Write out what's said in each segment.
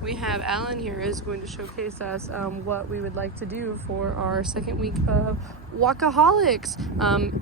we have Alan here is going to showcase us what we would like to do for our second week of Walkaholics.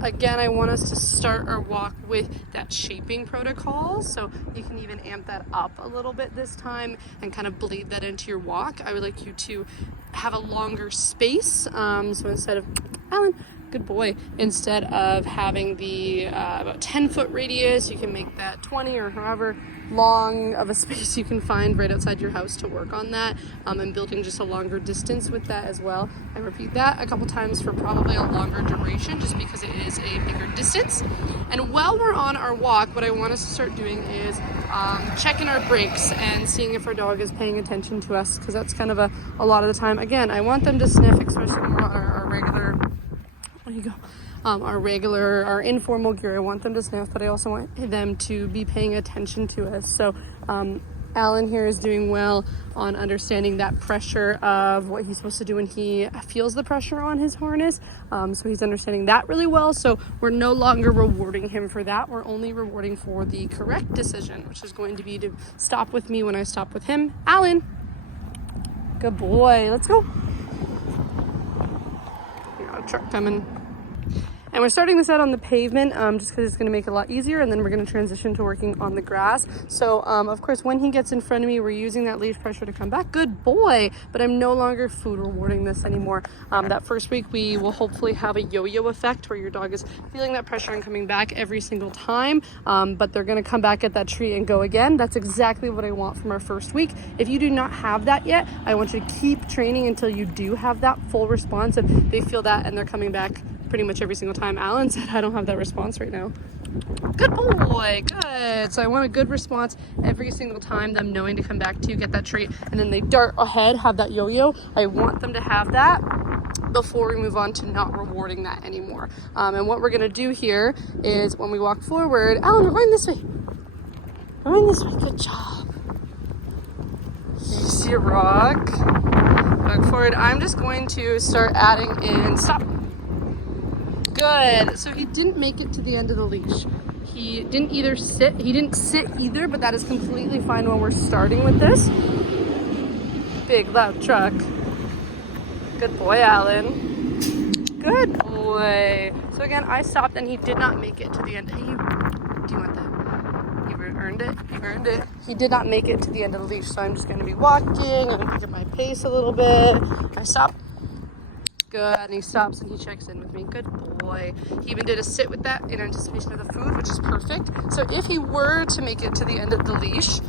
Again, I want us to start our walk with that shaping protocol, so you can even amp that up a little bit this time and kind of bleed that into your walk. I would like you to have a longer space, so instead of Alan, good boy, instead of having the about 10-foot radius, you can make that 20 or however long of a space you can find right outside your house to work on that, and building just a longer distance with that as well. I repeat that a couple times for probably a longer duration just because it is a bigger distance. And while we're on our walk, what I want us to start doing is checking our brakes and seeing if our dog is paying attention to us, because that's kind of a lot of the time. Again, I want them to sniff, especially when we're on our regular, there you go, our informal gear. I want them to sniff, but I also want them to be paying attention to us. So Alan here is doing well on understanding that pressure of what he's supposed to do when he feels the pressure on his harness. So he's understanding that really well. So we're no longer rewarding him for that. We're only rewarding for the correct decision, which is going to be to stop with me when I stop with him. Alan, good boy, let's go. We got a truck coming. And we're starting this out on the pavement just because it's going to make it a lot easier, and then we're going to transition to working on the grass. So of course, when he gets in front of me, we're using that leash pressure to come back. Good boy, but I'm no longer food rewarding this anymore. That first week we will hopefully have a yo-yo effect where your dog is feeling that pressure and coming back every single time, but they're going to come back at that tree and go again. That's exactly what I want from our first week. If you do not have that yet, I want you to keep training until you do have that full response and they feel that and they're coming back pretty much every single time. Alan said, I don't have that response right now. Good boy, good. So I want a good response every single time, them knowing to come back to you, get that treat, and then they dart ahead, have that yo-yo. I want them to have that before we move on to not rewarding that anymore. And what we're gonna do here is when we walk forward, Alan, we're going this way. We're going this way, good job. You see a rock? Walk forward. I'm just going to start adding in, stop. Good. So he didn't make it to the end of the leash. He didn't sit either, but that is completely fine when we're starting with this. Big loud truck. Good boy, Alan. Good boy. So again, I stopped and he did not make it to the end. Hey, do you want that? You earned it. You earned it. He did not make it to the end of the leash, so I'm just going to be walking. I'm going to pick up my pace a little bit. I stop. Good, and he stops and he checks in with me. Good boy. He even did a sit with that in anticipation of the food, which is perfect. So if he were to make it to the end of the leash,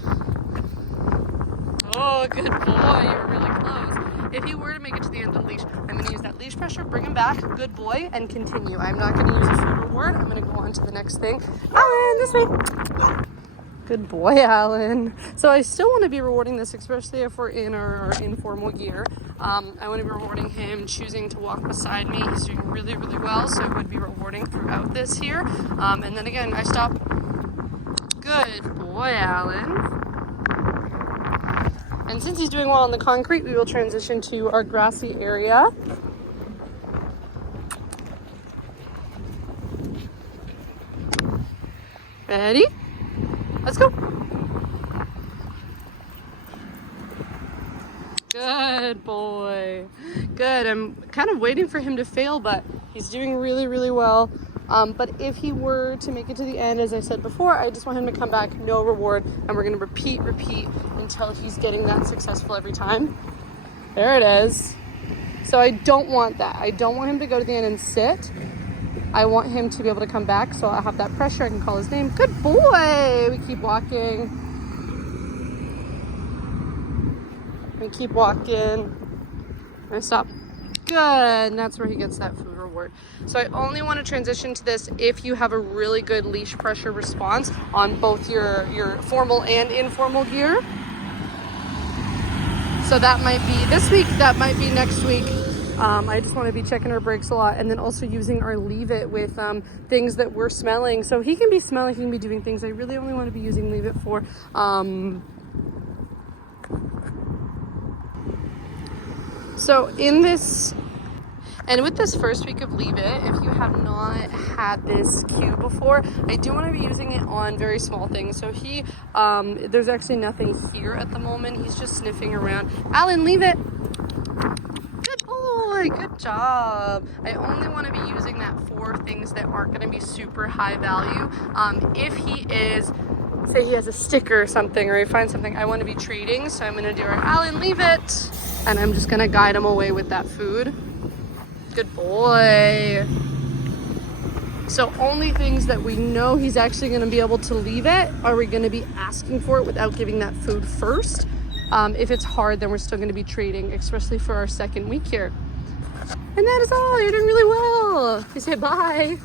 oh, good boy, you were really close. If he were to make it to the end of the leash, I'm going to use that leash pressure, bring him back, good boy, and continue. I'm not going to use a food reward. I'm going to go on to the next thing. Alan, this way. Good boy, Alan. So I still want to be rewarding this, especially if we're in our informal gear. I want to be rewarding him choosing to walk beside me. He's doing really, really well, so I would be rewarding throughout this here. And then again, I stop. Good boy, Alan. And since he's doing well on the concrete, we will transition to our grassy area. Ready? Let's go. Good boy. Good. I'm kind of waiting for him to fail, but he's doing really, really well. But if he were to make it to the end, as I said before, I just want him to come back, no reward, and we're going to repeat until he's getting that successful every time. There it is. So I don't want that. I don't want him to go to the end and sit. I want him to be able to come back, so I'll have that pressure. I can call his name. Good boy. We keep walking. We keep walking. And stop. Good. And that's where he gets that food reward. So I only want to transition to this if you have a really good leash pressure response on both your formal and informal gear. So that might be this week, that might be next week. I just want to be checking our brakes a lot, and then also using our leave it with things that we're smelling. So he can be smelling, he can be doing things. I really only want to be using leave it for so in this And with this first week of Leave It, if you have not had this cue before, I do want to be using it on very small things. So there's actually nothing here at the moment. He's just sniffing around. Alan, leave it. Good boy, good job. I only want to be using that for things that aren't going to be super high value. If he is, say he has a sticker or something, or he finds something I want to be treating, so I'm going to do our Alan, leave it. And I'm just going to guide him away with that food. Good boy. So only things that we know he's actually going to be able to leave it are we going to be asking for it without giving that food first. If it's hard, then we're still going to be treating, especially for our second week here. And that is all. You're doing really well. You say bye.